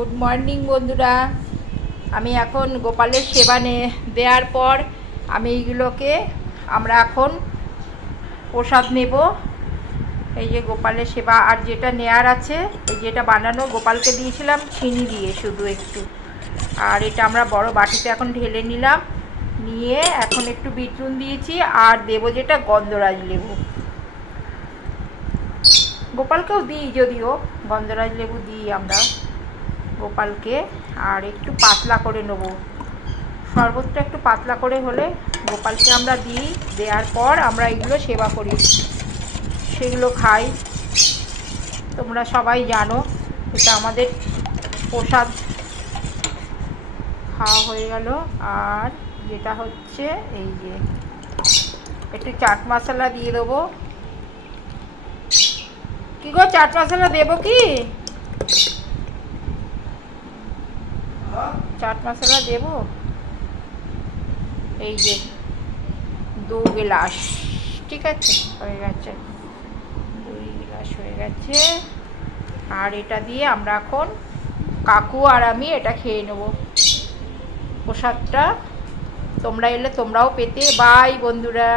Good morning বন্ধুরা। আমি এখন গোপালের সেবা দেওয়ার পর আমি এইগুলোকে আমরা এখন প্রসাদ নেব। এই যে গোপালের সেবা আর যেটা নেয়ার আছে, এই যেটা বানানো গোপালকে দিয়েছিলাম চিনি দিয়ে শুধু একটু, আর এটা আমরা বড় বাটিতে এখন ঢেলে নিলাম। নিয়ে এখন একটু বিট নুন দিয়েছি আর দেবো যেটা গন্ধরাজ লেবু। গোপালকেও দিই, যদিও গন্ধরাজ লেবু দিই আমরা গোপালকে। আর একটু পাতলা করে নেব, শরবতটা একটু পাতলা করে হলে গোপালকে আমরা দিই। দেওয়ার পর আমরা এগুলো সেবা করি, সেগুলো খাই। তোমরা সবাই জানো এটা আমাদের প্রসাদ। খাওয়া হয়ে গেল। আর যেটা হচ্ছে এই যে একটু চাট মশলা দিয়ে দেবো। কি গো, চাট মশলা দেবো কি? চাট মশলা দেব। এই যে 2 গ্লাস, ঠিক আছে, হয়ে গেছে, 2 গ্লাস হয়ে গেছে। আর এটা দিয়ে আমরা এখন কাকু আর আমি এটা খেয়ে নেব প্রসাদটা। তোমরা এলে তোমরাও পেতে। বাই বন্ধুরা।